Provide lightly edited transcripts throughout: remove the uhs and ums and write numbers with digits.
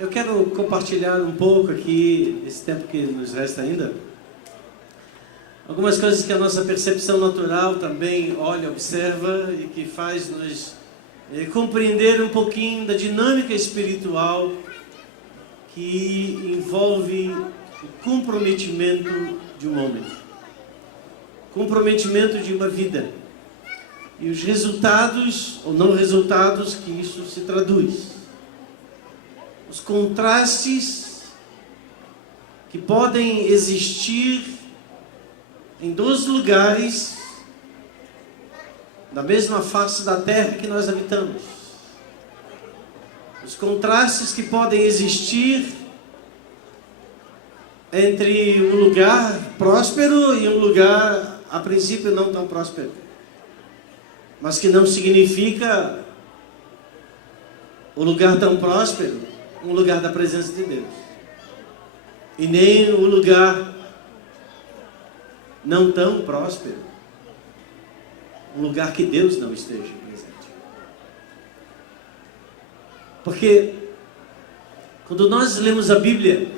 Eu quero compartilhar um pouco aqui, esse tempo que nos resta ainda, algumas coisas que a nossa percepção natural também olha, observa e que faz nos compreender um pouquinho da dinâmica espiritual que envolve o comprometimento de um homem, comprometimento de uma vida e os resultados ou não resultados que isso se traduz. Os contrastes que podem existir em dois lugares da mesma face da terra que nós habitamos. Os contrastes que podem existir entre um lugar próspero e um lugar, a princípio, não tão próspero. Mas que não significa o lugar tão próspero um lugar da presença de Deus. E nem o lugar não tão próspero um lugar que Deus não esteja presente. Porque quando nós lemos a Bíblia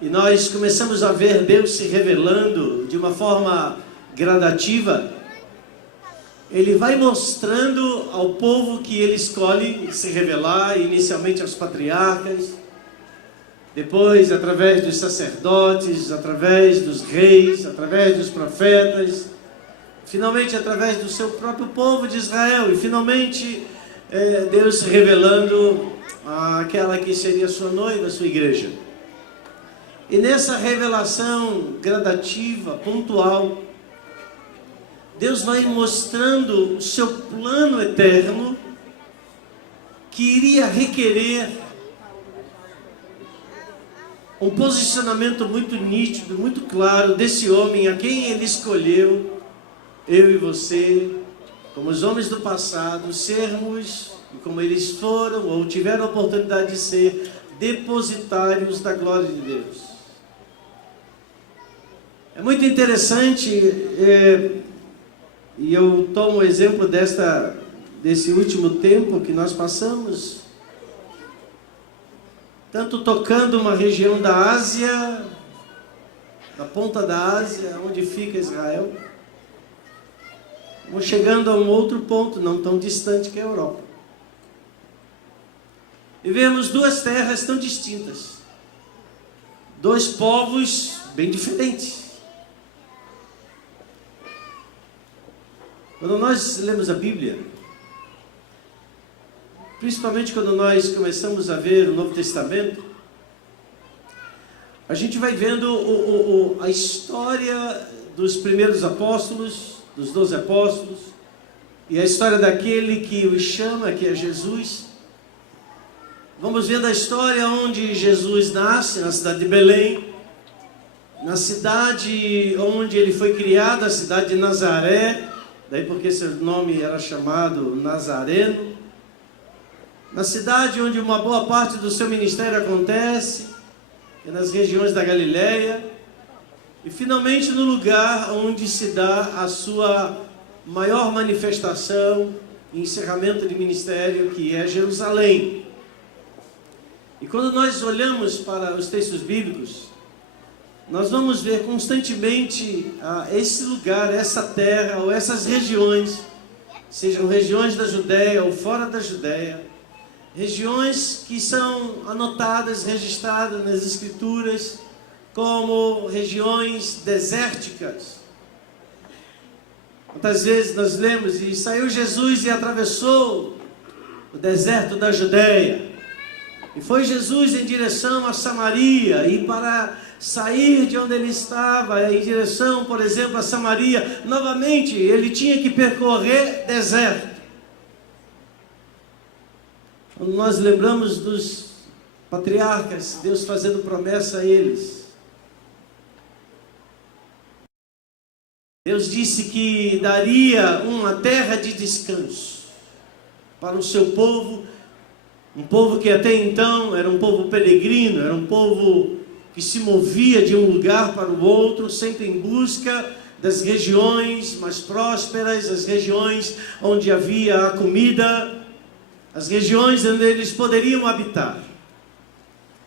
e nós começamos a ver Deus se revelando de uma forma gradativa, Ele vai mostrando ao povo que Ele escolhe se revelar, inicialmente aos patriarcas, depois através dos sacerdotes, através dos reis, através dos profetas, finalmente através do seu próprio povo de Israel, e finalmente Deus se revelando àquela que seria sua noiva, sua igreja. E nessa revelação gradativa, pontual, Deus vai mostrando o seu plano eterno que iria requerer um posicionamento muito nítido, muito claro desse homem a quem Ele escolheu, eu e você, como os homens do passado, sermos, como eles foram ou tiveram a oportunidade de ser, depositários da glória de Deus. É muito interessante, e eu tomo o exemplo desse último tempo que nós passamos, tanto tocando uma região da Ásia, da ponta da Ásia, onde fica Israel, como chegando a um outro ponto, não tão distante que a Europa. E vemos duas terras tão distintas, dois povos bem diferentes. Quando nós lemos a Bíblia, principalmente quando nós começamos a ver o Novo Testamento, a gente vai vendo a história dos primeiros apóstolos, dos 12 apóstolos, e a história daquele que os chama, que é Jesus. Vamos vendo a história onde Jesus nasce, na cidade de Belém, na cidade onde ele foi criado, a cidade de Nazaré, daí porque seu nome era chamado Nazareno, na cidade onde uma boa parte do seu ministério acontece, é nas regiões da Galileia, e finalmente no lugar onde se dá a sua maior manifestação e encerramento de ministério, que é Jerusalém. E quando nós olhamos para os textos bíblicos, nós vamos ver constantemente esse lugar, essa terra, ou essas regiões, sejam regiões da Judéia ou fora da Judéia, regiões que são anotadas, registradas nas Escrituras, como regiões desérticas. Quantas vezes nós lemos, e saiu Jesus e atravessou o deserto da Judéia, e foi Jesus em direção a Samaria, e para sair de onde ele estava, em direção, por exemplo, a Samaria, novamente, ele tinha que percorrer deserto. Quando nós lembramos dos patriarcas, Deus fazendo promessa a eles, Deus disse que daria uma terra de descanso para o seu povo, um povo que até então era um povo peregrino, era um povo que se movia de um lugar para o outro, sempre em busca das regiões mais prósperas, as regiões onde havia a comida, as regiões onde eles poderiam habitar.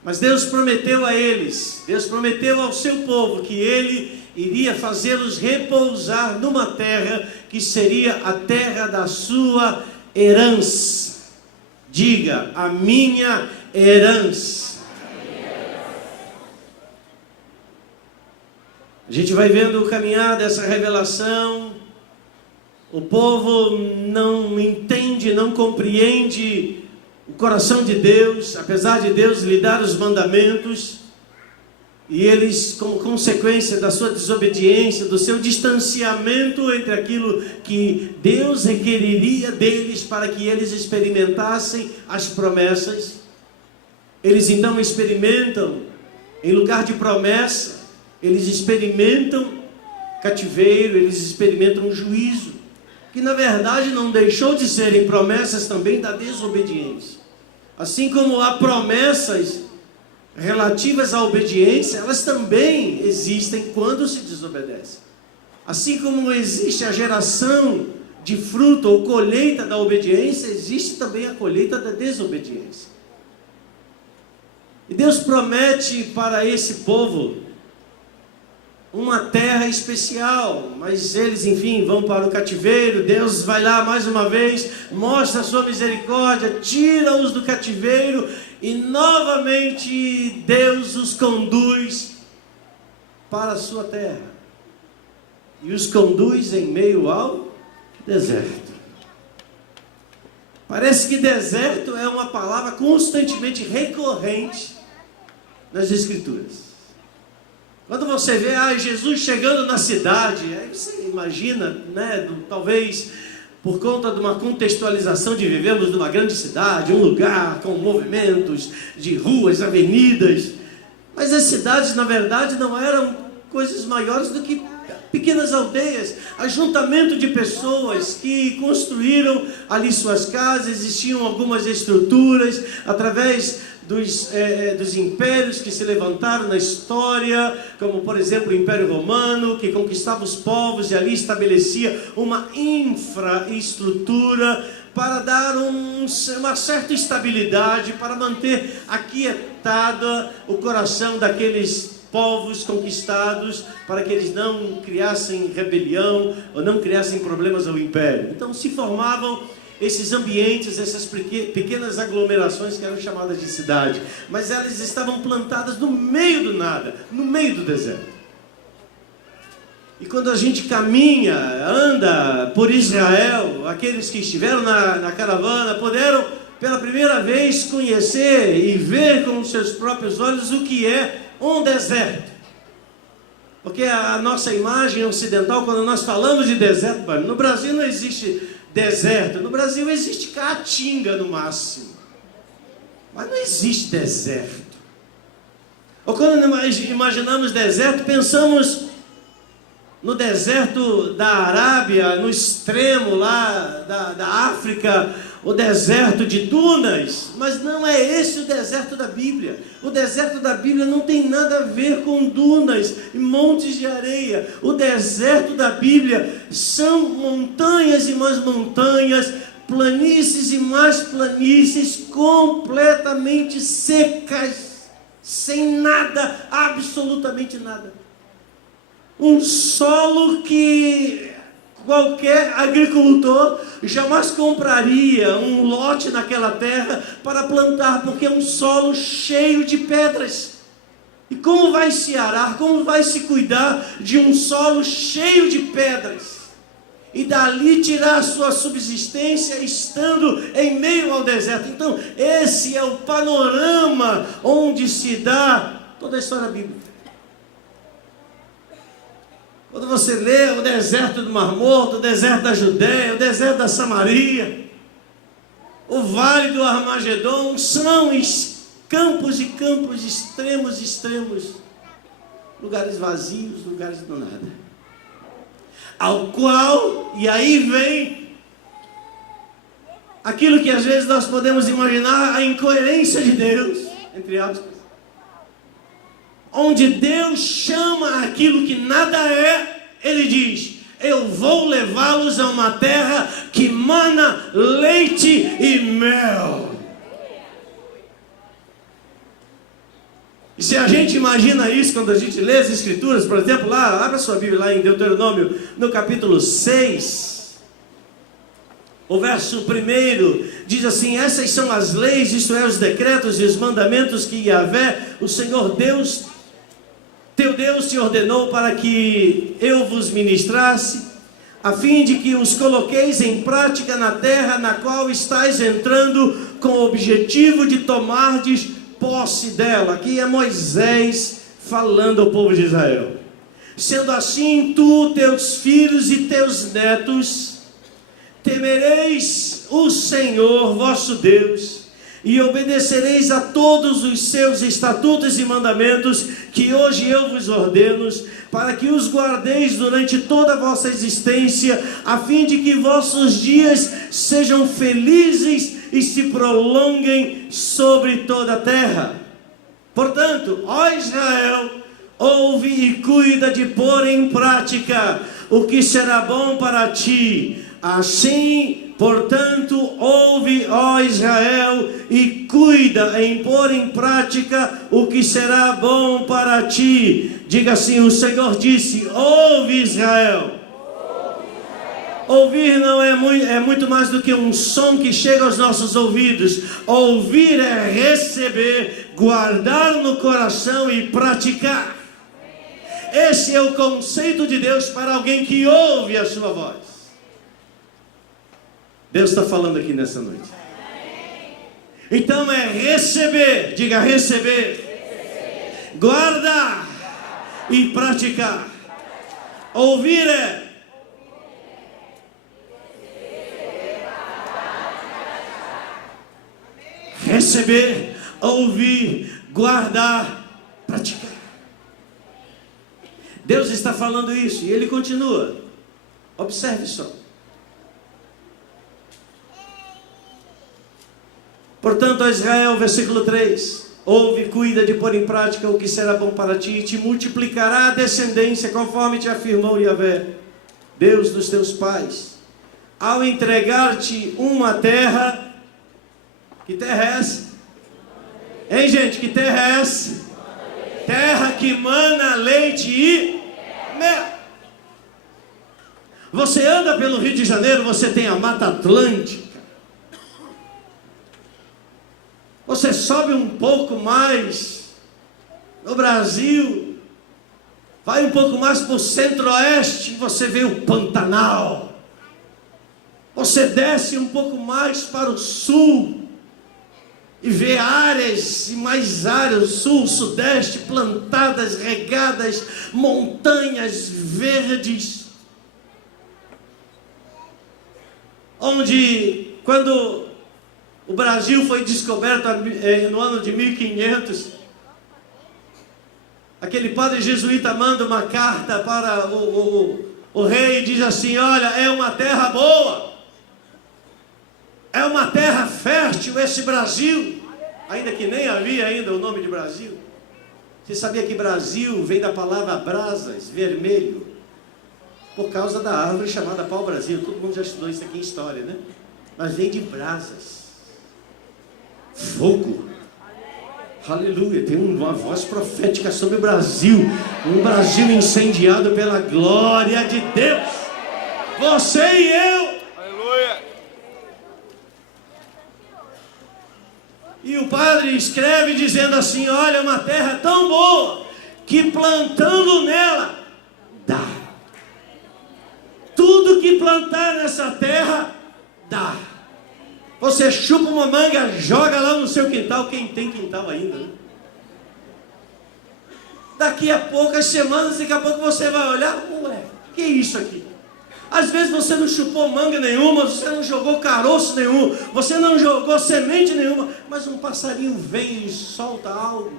Mas Deus prometeu a eles, Deus prometeu ao seu povo que Ele iria fazê-los repousar numa terra que seria a terra da sua herança. Diga, a minha herança. A gente vai vendo o caminhar dessa revelação. O povo não entende, não compreende o coração de Deus, apesar de Deus lhe dar os mandamentos. E eles, como consequência da sua desobediência, do seu distanciamento entre aquilo que Deus requeriria deles para que eles experimentassem as promessas, eles então experimentam, em lugar de promessa, eles experimentam cativeiro, eles experimentam juízo, que na verdade não deixou de serem promessas também da desobediência. Assim como há promessas relativas à obediência, elas também existem quando se desobedece. Assim como existe a geração de fruto ou colheita da obediência, existe também a colheita da desobediência. E Deus promete para esse povo uma terra especial, mas eles, enfim, vão para o cativeiro. Deus vai lá mais uma vez, mostra a sua misericórdia, tira-os do cativeiro e novamente Deus os conduz para a sua terra e os conduz em meio ao deserto. Parece que deserto é uma palavra constantemente recorrente nas Escrituras. Quando você vê Jesus chegando na cidade, aí você imagina, né, talvez por conta de uma contextualização de vivemos numa grande cidade, um lugar com movimentos de ruas, avenidas, mas as cidades na verdade não eram coisas maiores do que pequenas aldeias, ajuntamento de pessoas que construíram ali suas casas. Existiam algumas estruturas através dos impérios que se levantaram na história, como por exemplo o Império Romano, que conquistava os povos e ali estabelecia uma infraestrutura para dar uma certa estabilidade, para manter aquietada o coração daqueles povos conquistados, para que eles não criassem rebelião ou não criassem problemas ao império. Então se formavam esses ambientes, essas pequenas aglomerações que eram chamadas de cidade, mas elas estavam plantadas no meio do nada, no meio do deserto. E quando a gente caminha, anda por Israel, aqueles que estiveram na caravana puderam pela primeira vez conhecer e ver com os seus próprios olhos o que é um deserto. Porque a nossa imagem ocidental, quando nós falamos de deserto, no Brasil não existe deserto, no Brasil existe caatinga no máximo, mas não existe deserto. Ou quando imaginamos deserto, pensamos no deserto da Arábia, no extremo lá da África, o deserto de dunas, mas não é esse o deserto da Bíblia. O deserto da Bíblia não tem nada a ver com dunas e montes de areia. O deserto da Bíblia são montanhas e mais montanhas, planícies e mais planícies, completamente secas, sem nada, absolutamente nada. Um solo que qualquer agricultor jamais compraria um lote naquela terra para plantar, porque é um solo cheio de pedras. E como vai se arar, como vai se cuidar de um solo cheio de pedras? E dali tirar a sua subsistência estando em meio ao deserto. Então esse é o panorama onde se dá toda a história bíblica. Quando você lê o deserto do Mar Morto, o deserto da Judéia, o deserto da Samaria, o vale do Armagedon, são campos e campos extremos, lugares vazios, lugares do nada. Ao qual, e aí vem aquilo que às vezes nós podemos imaginar, a incoerência de Deus, entre aspas, onde Deus chama aquilo que nada é, Ele diz: eu vou levá-los a uma terra que mana leite e mel. Se a gente imagina isso quando a gente lê as Escrituras, por exemplo, lá, abra sua Bíblia lá em Deuteronômio, no capítulo 6, o verso 1 diz assim: essas são as leis, isto é, os decretos e os mandamentos que Yahvé, o Senhor Deus, teu Deus, te ordenou para que eu vos ministrasse, a fim de que os coloqueis em prática na terra na qual estáis entrando, com o objetivo de tomardes posse dela. Aqui é Moisés falando ao povo de Israel. Sendo assim, tu, teus filhos e teus netos, temereis o Senhor vosso Deus, e obedecereis a todos os seus estatutos e mandamentos, que hoje eu vos ordeno, para que os guardeis durante toda a vossa existência, a fim de que vossos dias sejam felizes e se prolonguem sobre toda a terra. Portanto, ó Israel, ouve e cuida de pôr em prática o que será bom para ti. Assim, portanto, ouve, ó Israel, e cuida em pôr em prática o que será bom para ti. Diga assim: o Senhor disse: ouve, Israel. Ouvir não é muito mais do que um som que chega aos nossos ouvidos. Ouvir é receber, guardar no coração e praticar. Esse é o conceito de Deus para alguém que ouve a sua voz. Deus está falando aqui nessa noite. Então é receber, diga receber, guardar e praticar. Ouvir é receber, ouvir, guardar, praticar. Deus está falando isso e Ele continua. Observe só. Portanto, ó Israel, versículo 3: ouve, cuida de pôr em prática o que será bom para ti, e te multiplicará a descendência, conforme te afirmou Yahvé, Deus dos teus pais, ao entregar-te uma terra. Que terra é essa? Hein, gente, que terra é essa? Terra que mana leite e mel. Você anda pelo Rio de Janeiro, você tem a Mata Atlântica. Você sobe um pouco mais no Brasil, vai um pouco mais para o centro-oeste, você vê o Pantanal. Você desce um pouco mais para o sul e vê áreas e mais áreas, sul, sudeste, plantadas, regadas, montanhas verdes, onde, quando o Brasil foi descoberto no ano de 1500, aquele padre jesuíta manda uma carta para o rei e diz assim: olha, é uma terra boa, é uma terra fértil esse Brasil, ainda que nem havia ainda o nome de Brasil. Você sabia que Brasil vem da palavra brasas, vermelho, por causa da árvore chamada pau-brasil? Todo mundo já estudou isso aqui em história, né? Mas vem de brasas, fogo. Aleluia, tem uma voz profética sobre o Brasil, um Brasil incendiado pela glória de Deus. Você e eu. Aleluia. E o padre escreve dizendo assim: olha, uma terra tão boa, que plantando nela, dá. Tudo que plantar nessa terra, dá. Você chupa uma manga, joga lá no seu quintal, quem tem quintal ainda, né? Daqui a poucas semanas, daqui a pouco você vai olhar: ué, que é isso aqui? Às vezes você não chupou manga nenhuma, você não jogou caroço nenhum, você não jogou semente nenhuma, mas um passarinho vem e solta algo.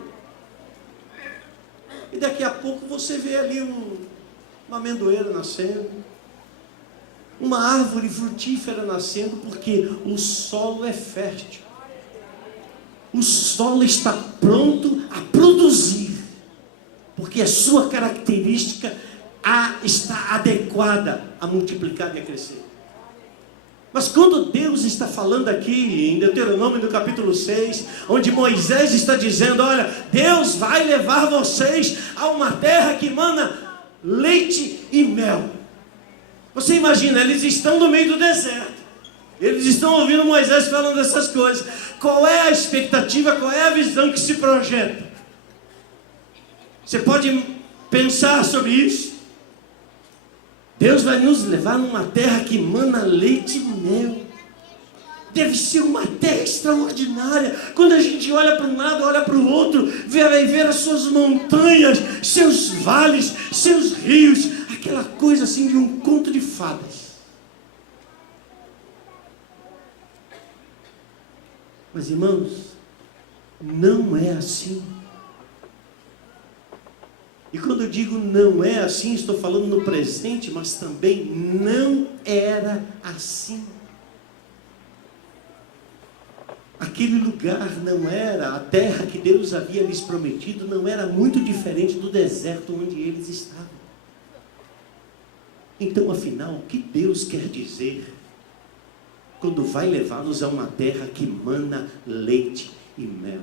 E daqui a pouco você vê ali uma amendoeira nascendo, uma árvore frutífera nascendo, porque o solo é fértil. O solo está pronto a produzir, porque a sua característica está adequada a multiplicar e a crescer. Mas quando Deus está falando aqui em Deuteronômio no capítulo 6, onde Moisés está dizendo, olha, Deus vai levar vocês a uma terra que emana leite e mel. Você imagina, eles estão no meio do deserto. Eles estão ouvindo Moisés falando essas coisas. Qual é a expectativa, qual é a visão que se projeta? Você pode pensar sobre isso? Deus vai nos levar numa terra que emana leite e mel. Deve ser uma terra extraordinária. Quando a gente olha para um lado, olha para o outro, vai ver as suas montanhas, seus vales, seus rios, aquela coisa assim de um conto de fadas. Mas irmãos, não é assim. E quando eu digo não é assim, estou falando no presente, mas também não era assim. Aquele lugar não era, a terra que Deus havia lhes prometido, não era muito diferente do deserto onde eles estavam. Então, afinal, o que Deus quer dizer quando vai levá-los a uma terra que mana leite e mel?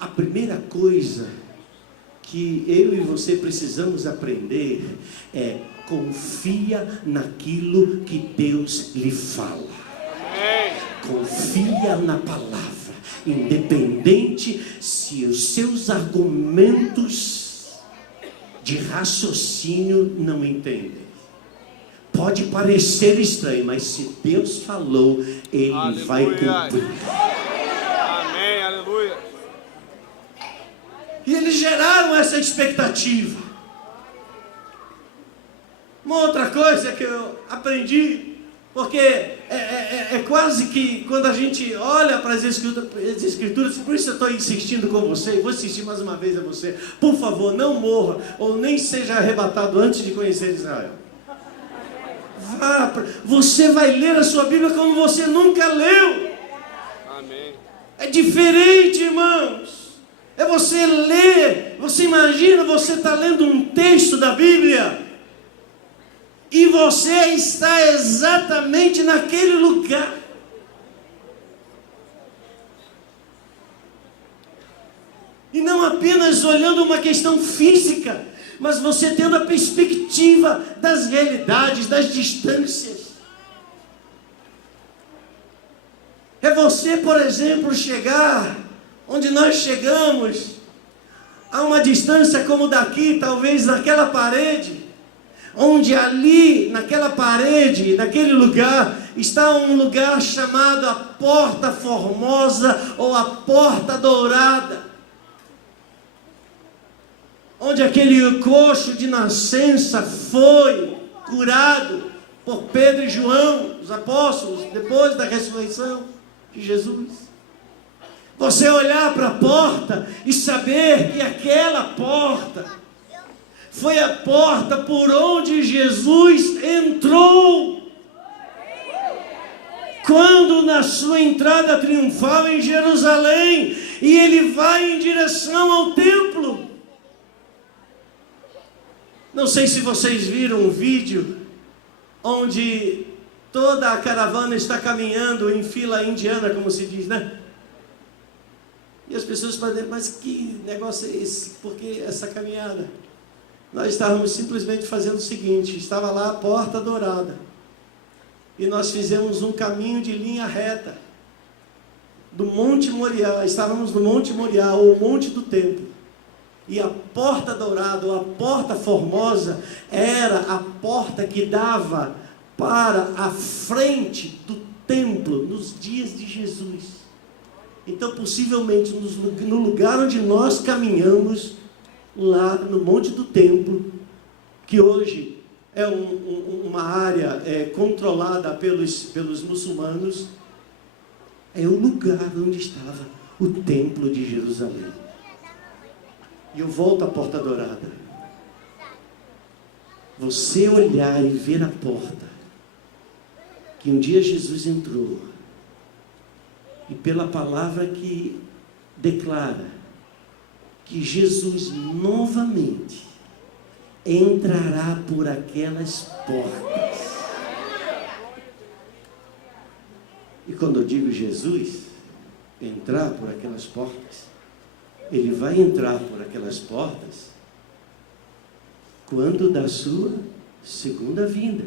A primeira coisa que eu e você precisamos aprender é: confia naquilo que Deus lhe fala. Confia na palavra, independente se os seus argumentos de raciocínio não entendem. Pode parecer estranho, mas se Deus falou, Ele aleluia. Vai cumprir. Amém, aleluia. E eles geraram essa expectativa. Uma outra coisa que eu aprendi, porque é quase que quando a gente olha para as escrituras, por isso eu estou insistindo com você, vou insistir mais uma vez a você, por favor, não morra, ou nem seja arrebatado antes de conhecer Israel. Você vai ler a sua Bíblia como você nunca leu. Amém. É diferente, irmãos. É você ler, você imagina, você está lendo um texto da Bíblia e você está exatamente naquele lugar. E não apenas olhando uma questão física, mas você tendo a perspectiva das realidades, das distâncias. É você, por exemplo, chegar onde nós chegamos, a uma distância como daqui, talvez naquela parede, onde ali, naquela parede, naquele lugar, está um lugar chamado a Porta Formosa ou a Porta Dourada, onde aquele coxo de nascença foi curado por Pedro e João, os apóstolos, depois da ressurreição de Jesus. Você olhar para a porta e saber que aquela porta foi a porta por onde Jesus entrou quando na sua entrada triunfal em Jerusalém, e ele vai em direção ao templo. Não sei se vocês viram um vídeo onde toda a caravana está caminhando em fila indiana, como se diz, né? E as pessoas podem dizer, mas que negócio é esse? Por que essa caminhada? Nós estávamos simplesmente fazendo o seguinte, estava lá a Porta Dourada, e nós fizemos um caminho de linha reta, do Monte Moriá, estávamos no Monte Moriá, ou Monte do Templo, e a Porta Dourada, ou a Porta Formosa, era a porta que dava para a frente do templo, nos dias de Jesus. Então, possivelmente, no lugar onde nós caminhamos, lá no Monte do Templo, que hoje é uma área controlada pelos muçulmanos, é o lugar onde estava o Templo de Jerusalém. E eu volto à Porta Dourada. Você olhar e ver a porta, que um dia Jesus entrou, e pela palavra que declara que Jesus novamente entrará por aquelas portas. E quando eu digo Jesus entrar por aquelas portas, ele vai entrar por aquelas portas quando da sua segunda vinda.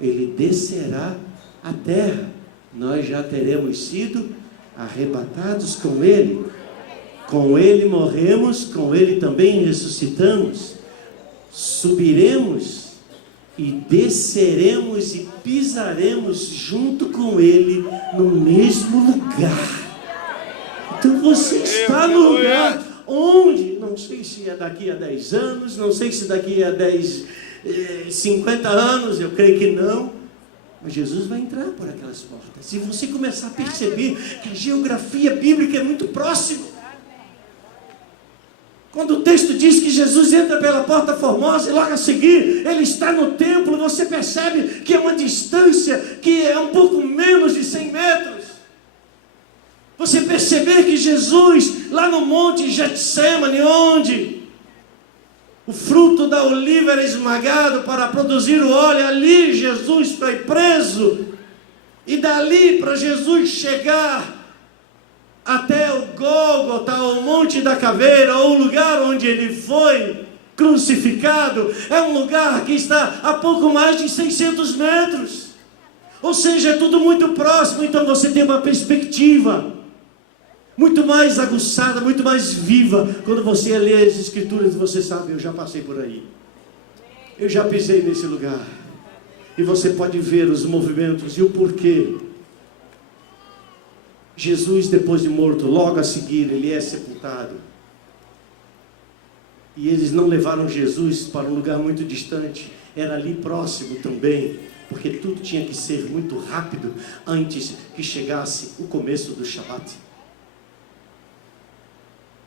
Ele descerá à terra. Nós já teremos sido arrebatados com ele. Com ele morremos, com ele também ressuscitamos. Subiremos e desceremos e pisaremos junto com ele no mesmo lugar. Então você está no lugar onde, não sei se é daqui a 10 anos, não sei se daqui a 50 anos, eu creio que não, mas Jesus vai entrar por aquelas portas. Se você começar a perceber que a geografia bíblica é muito próxima. Quando o texto diz que Jesus entra pela porta formosa e logo a seguir ele está no templo, você percebe que é uma distância que é um pouco menos de 100 metros. Você perceber que Jesus, lá no monte Getsemane, onde o fruto da oliva era esmagado para produzir o óleo, ali Jesus foi preso. E dali para Jesus chegar até o Gólgota, o Monte da Caveira, ou o lugar onde ele foi crucificado, é um lugar que está a pouco mais de 600 metros. Ou seja, é tudo muito próximo. Então você tem uma perspectiva muito mais aguçada, muito mais viva. Quando você lê as Escrituras, você sabe, eu já passei por aí. Eu já pisei nesse lugar. E você pode ver os movimentos e o porquê. Jesus, depois de morto, logo a seguir, ele é sepultado. E eles não levaram Jesus para um lugar muito distante. Era ali próximo também. Porque tudo tinha que ser muito rápido antes que chegasse o começo do Shabat.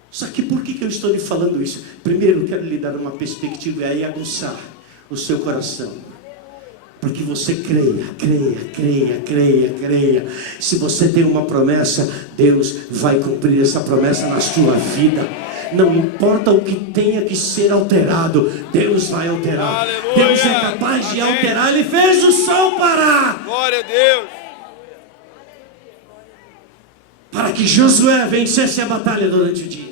Só que por que eu estou lhe falando isso? Primeiro, eu quero lhe dar uma perspectiva e aí aguçar o seu coração. Porque você creia. Se você tem uma promessa, Deus vai cumprir essa promessa na sua vida. Não importa o que tenha que ser alterado, Deus vai alterar. Aleluia. Deus é capaz de alterar. Ele fez o sol parar. Glória a Deus. Para que Josué vencesse a batalha durante o dia.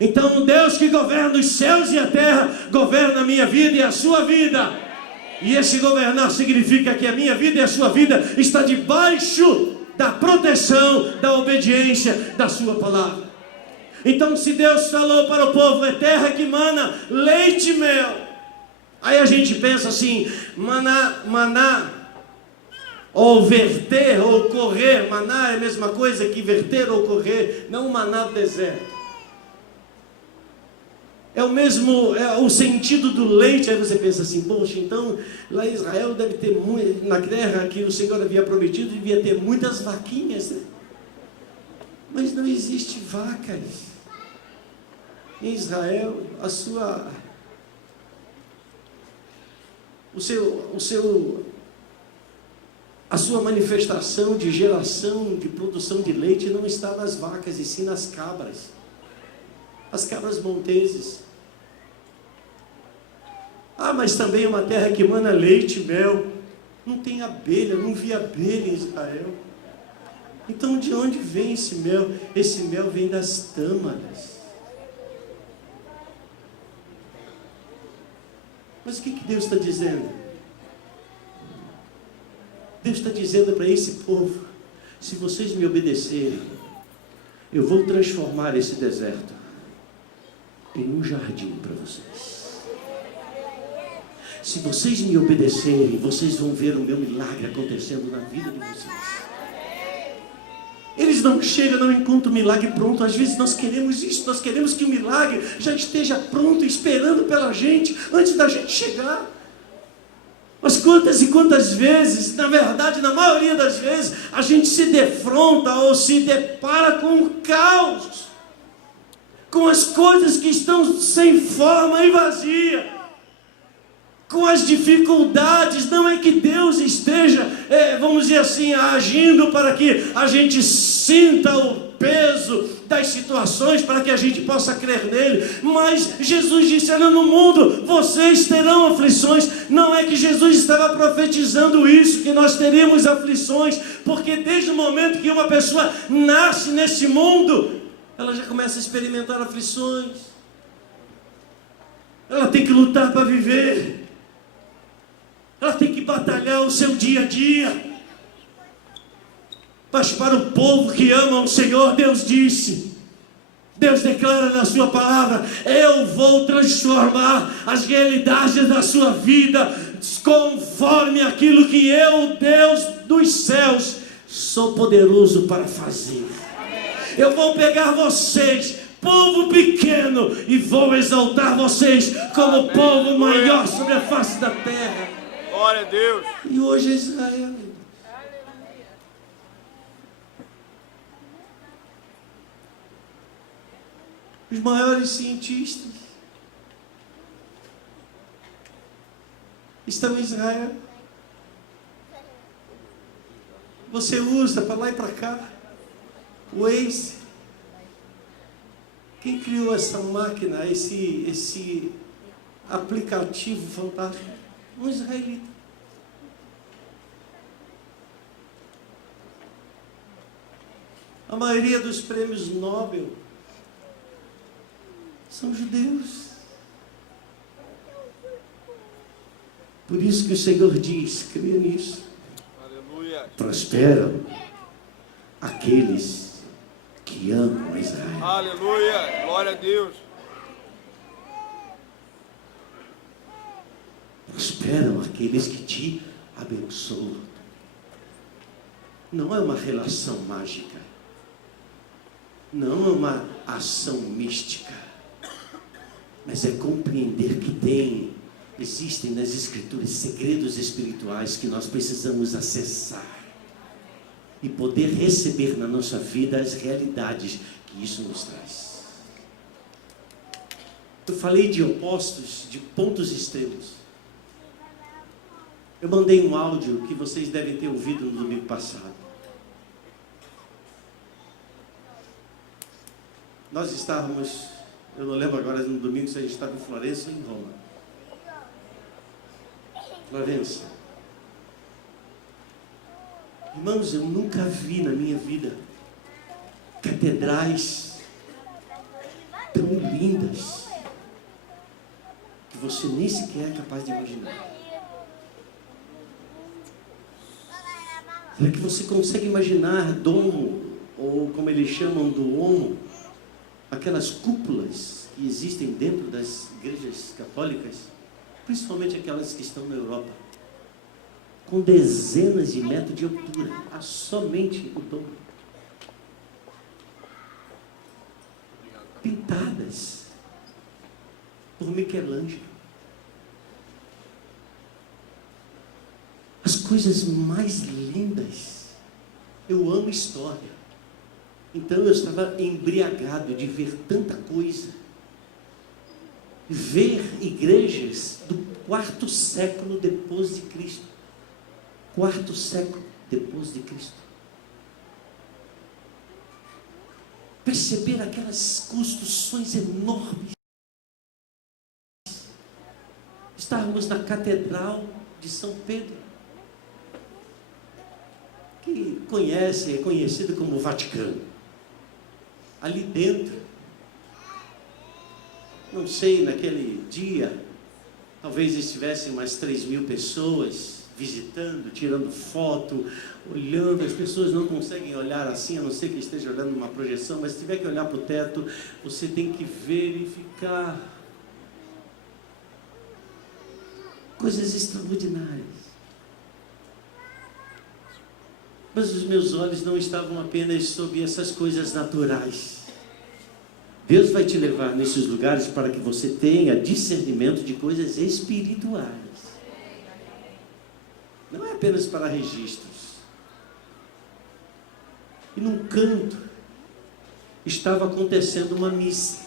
Então, Deus que governa os céus e a terra, governa a minha vida e a sua vida. E esse governar significa que a minha vida e a sua vida está debaixo da proteção, da obediência da sua palavra. Então, se Deus falou para o povo, é terra que mana leite e mel. Aí a gente pensa assim, maná, ou verter, ou correr. Maná é a mesma coisa que verter ou correr, não maná do deserto. É o mesmo, é o sentido do leite. Aí você pensa assim, poxa, então lá em Israel deve ter muito, na terra que o Senhor havia prometido, devia ter muitas vaquinhas, né? Mas não existe vacas em Israel. A sua manifestação de geração, de produção de leite não está nas vacas, e sim nas cabras. As cabras monteses. Mas também é uma terra que mana leite e mel. Não tem abelha, não vi abelha em Israel. Então de onde vem esse mel? Esse mel vem das tâmaras. Mas o que Deus está dizendo? Deus está dizendo para esse povo, se vocês me obedecerem, eu vou transformar esse deserto em um jardim para vocês. Se vocês me obedecerem, vocês vão ver o meu milagre acontecendo na vida de vocês. Eles não chegam, não encontram o milagre pronto. Às vezes nós queremos isso, nós queremos que o milagre já esteja pronto, esperando pela gente, antes da gente chegar. Mas quantas e quantas vezes, na verdade, na maioria das vezes, a gente se defronta ou se depara com o caos, com as coisas que estão sem forma e vazia. com as dificuldades. Não é que Deus esteja, vamos dizer assim, agindo para que a gente sinta o peso das situações, para que a gente possa crer nele. Mas Jesus disse: olha, no mundo vocês terão aflições. Não é que Jesus estava profetizando isso, que nós teríamos aflições, porque desde o momento que uma pessoa nasce nesse mundo, ela já começa a experimentar aflições. Ela tem que lutar para viver. Ela tem que batalhar o seu dia a dia. Mas para o povo que ama o Senhor, Deus disse, Deus declara na sua palavra: eu vou transformar as realidades da sua vida conforme aquilo que eu, Deus dos céus, sou poderoso para fazer. Eu vou pegar vocês, povo pequeno, e vou exaltar vocês como o povo maior sobre a face da terra. Glória a Deus. E hoje é Israel. Os maiores cientistas estão em Israel. Você usa para lá e para cá o Waze. Quem criou essa máquina, esse aplicativo fantástico? Um israelita. A maioria dos prêmios Nobel são judeus. Por isso que o Senhor diz, creia nisso. Aleluia. Prosperam aqueles que amam Israel. Aleluia. Glória a Deus. Prosperam aqueles que te abençoam. Não é uma relação mágica. Não é uma ação mística. Mas é compreender que existem nas Escrituras segredos espirituais que nós precisamos acessar e poder receber na nossa vida as realidades que isso nos traz. Eu falei de opostos, de pontos extremos. Eu mandei um áudio que vocês devem ter ouvido no domingo passado. Nós estávamos, eu não lembro agora no domingo se a gente estava em Florença ou em Roma. Florença. Irmãos, eu nunca vi na minha vida catedrais tão lindas que você nem sequer é capaz de imaginar. Será que você consegue imaginar domo, ou como eles chamam do homo, aquelas cúpulas que existem dentro das igrejas católicas, principalmente aquelas que estão na Europa, com dezenas de metros de altura, a somente o domo, pintadas por Michelangelo. As coisas mais lindas. Eu amo história. Então eu estava embriagado de ver tanta coisa. Ver igrejas do 4º século depois de Cristo. 4º século depois de Cristo. Perceber aquelas construções enormes. Estávamos na Catedral de São Pedro, que é conhecido como Vaticano. Ali dentro, não sei, naquele dia, talvez estivessem umas 3.000 pessoas visitando, tirando foto, olhando. As pessoas não conseguem olhar assim, a não ser que esteja olhando numa projeção, mas se tiver que olhar para o teto, você tem que verificar coisas extraordinárias. Mas os meus olhos não estavam apenas sobre essas coisas naturais. Deus vai te levar nesses lugares para que você tenha discernimento de coisas espirituais. Não é apenas para registros. E num canto estava acontecendo uma missa.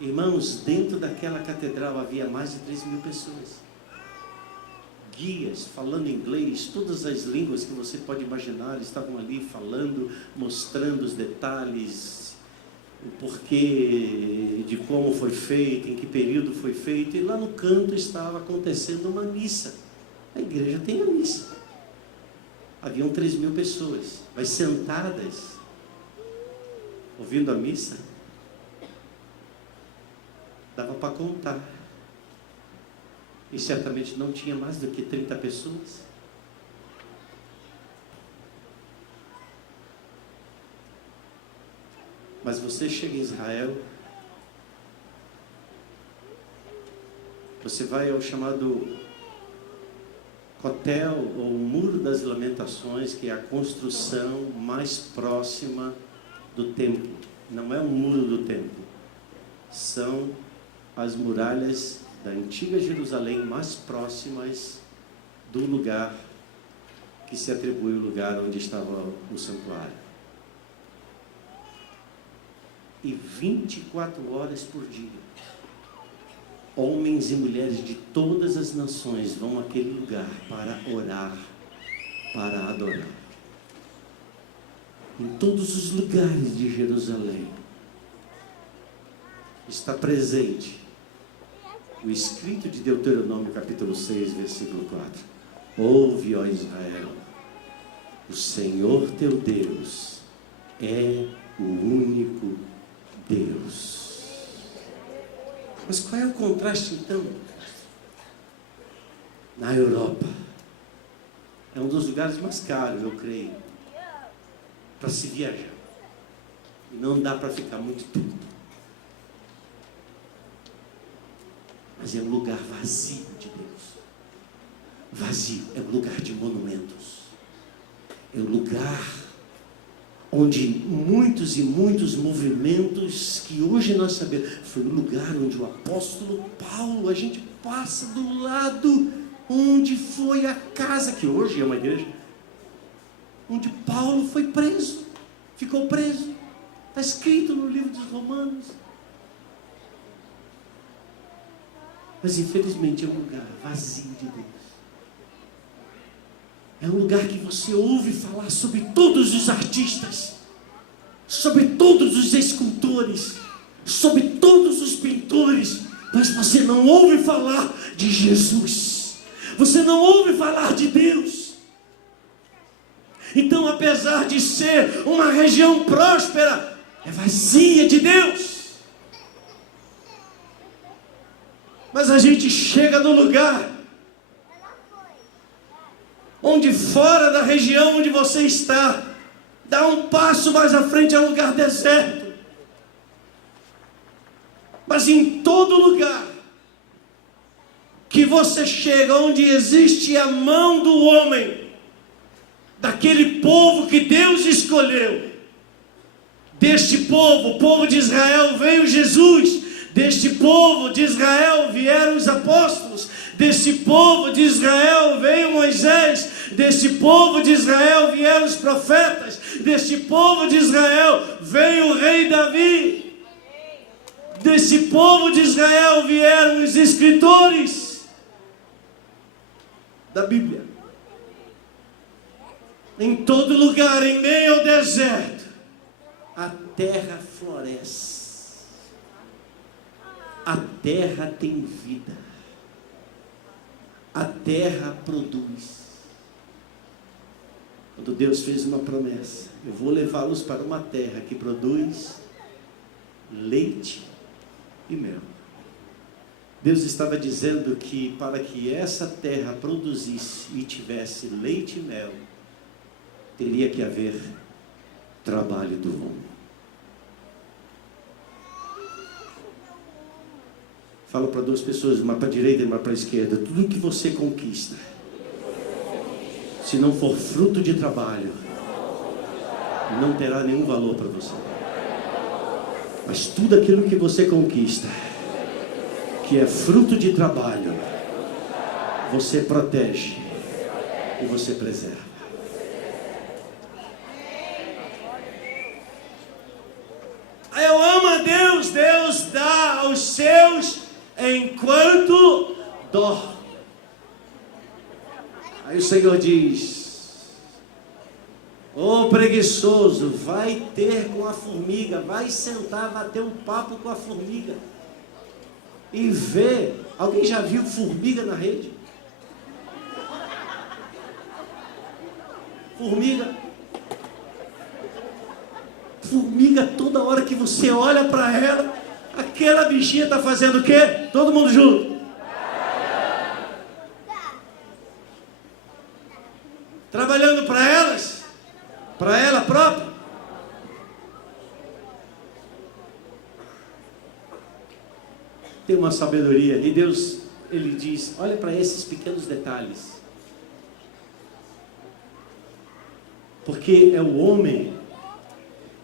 Irmãos, dentro daquela catedral havia mais de 3.000 pessoas. Guias falando inglês, todas as línguas que você pode imaginar estavam ali falando, mostrando os detalhes, o porquê de como foi feito, em que período foi feito. E lá no canto estava acontecendo uma missa. A igreja tem a missa. Haviam 3.000 pessoas, mas sentadas, ouvindo a missa, dava para contar. E certamente não tinha mais do que 30 pessoas. Mas você chega em Israel, você vai ao chamado Kotel, ou Muro das Lamentações, que é a construção mais próxima do templo. Não é um muro do templo, são as muralhas da antiga Jerusalém mais próximas do lugar que se atribui o lugar onde estava o santuário. E 24 horas por dia, homens e mulheres de todas as nações vão àquele lugar para orar, para adorar. Em todos os lugares de Jerusalém está presente o escrito de Deuteronômio capítulo 6, versículo 4. Ouve, ó Israel, o Senhor teu Deus é o único Deus. Mas qual é o contraste então? Na Europa, é um dos lugares mais caros, eu creio, para se viajar. E não dá para ficar muito tempo. Mas é um lugar vazio de Deus. Vazio, é um lugar de monumentos. É um lugar onde muitos e muitos movimentos que hoje nós sabemos, foi o lugar onde o apóstolo Paulo, a gente passa do lado onde foi a casa, que hoje é uma igreja, onde Paulo foi preso, ficou preso. Está escrito no livro dos Romanos. Mas infelizmente é um lugar vazio de Deus. É um lugar que você ouve falar sobre todos os artistas, sobre todos os escultores, sobre todos os pintores, mas você não ouve falar de Jesus. Você não ouve falar de Deus. Então, apesar de ser uma região próspera, é vazia de Deus. Mas a gente chega no lugar onde fora da região onde você está, dá um passo mais à frente, é um lugar deserto. Mas em todo lugar que você chega, onde existe a mão do homem, daquele povo que Deus escolheu, deste povo, o povo de Israel, veio Jesus. Deste povo de Israel vieram os apóstolos. Deste povo de Israel veio Moisés. Deste povo de Israel vieram os profetas. Deste povo de Israel veio o rei Davi. Deste povo de Israel vieram os escritores da Bíblia. Em todo lugar, em meio ao deserto, a terra floresce. A terra tem vida. A terra produz. Quando Deus fez uma promessa, eu vou levá-los para uma terra que produz leite e mel. Deus estava dizendo que para que essa terra produzisse e tivesse leite e mel, teria que haver trabalho do homem. Fala para duas pessoas, uma para a direita e uma para a esquerda. Tudo que você conquista, se não for fruto de trabalho, não terá nenhum valor para você. Mas tudo aquilo que você conquista, que é fruto de trabalho, você protege e você preserva. Eu amo a Deus. Deus dá seus enquanto dorme. Aí o Senhor diz: ô preguiçoso, vai ter com a formiga, vai sentar, bater um papo com a formiga e ver. Alguém já viu formiga na rede? Formiga, toda hora que você olha para ela, aquela bichinha está fazendo o quê? Todo mundo junto. Trabalhando para elas, para ela própria. Tem uma sabedoria, e Deus, Ele diz: olha para esses pequenos detalhes, porque é o homem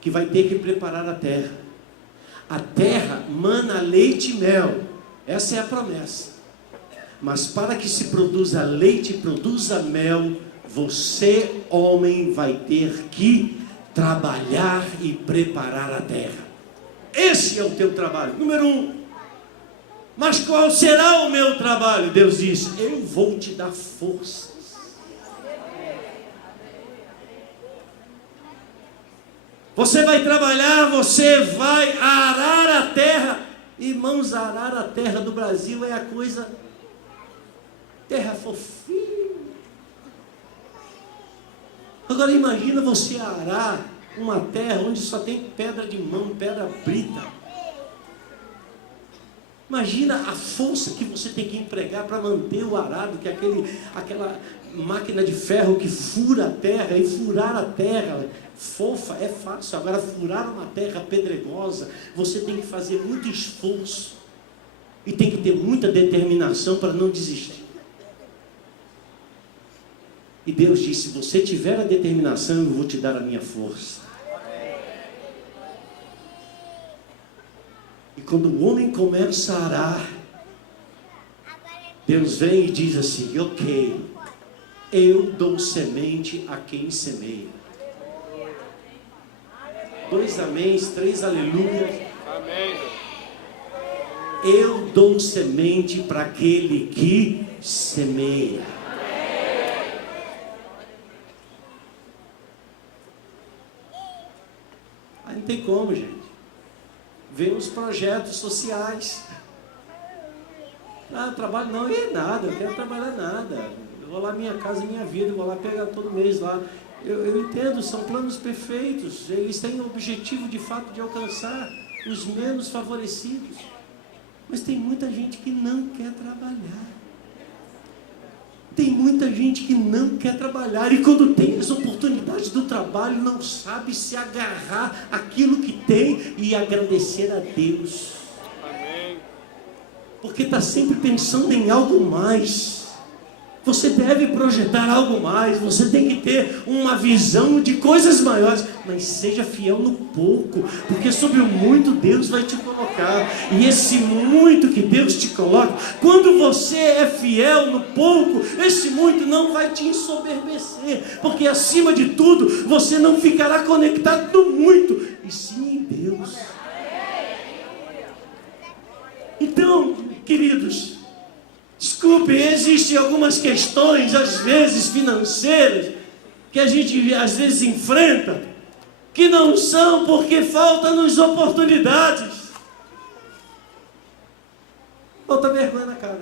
que vai ter que preparar a terra. A terra mana leite e mel, essa é a promessa. Mas para que se produza leite e produza mel, você, homem, vai ter que trabalhar e preparar a terra. Esse é o teu trabalho, número 1. Mas qual será o meu trabalho? Deus diz: eu vou te dar forças. Você vai trabalhar, você vai arar a terra. Irmãos, arar a terra do Brasil é a coisa, terra fofinha. Agora imagina você arar uma terra onde só tem pedra de mão, pedra brita. Imagina a força que você tem que empregar para manter o arado, que é aquela máquina de ferro que fura a terra. E furar a terra fofa é fácil, agora furar uma terra pedregosa, você tem que fazer muito esforço e tem que ter muita determinação para não desistir. E Deus disse: se você tiver a determinação, eu vou te dar a minha força. E quando o homem começa a arar, Deus vem e diz assim: ok, eu dou semente a quem semeia. 2 améns, 3 aleluias. Amém. Eu dou semente para aquele que semeia. Aí não tem como, gente. Vem os projetos sociais. Ah, trabalho não é nada, eu quero trabalhar nada. Eu vou lá, minha casa, minha vida, eu vou lá pegar todo mês lá. Eu entendo, são planos perfeitos, eles têm o objetivo de fato de alcançar os menos favorecidos. Mas tem muita gente que não quer trabalhar. Tem muita gente que não quer trabalhar, e quando tem as oportunidades do trabalho, não sabe se agarrar àquilo que tem e agradecer a Deus. Amém. Porque está sempre pensando em algo mais. Você deve projetar algo mais, você tem que ter uma visão de coisas maiores, mas seja fiel no pouco, porque sobre o muito Deus vai te colocar, e esse muito que Deus te coloca, quando você é fiel no pouco, esse muito não vai te ensoberbecer, porque acima de tudo, você não ficará conectado no muito, e sim em Deus. Então, queridos, desculpe, existem algumas questões, às vezes financeiras, que a gente às vezes enfrenta, que não são porque faltam-nos oportunidades. Bota vergonha na cara.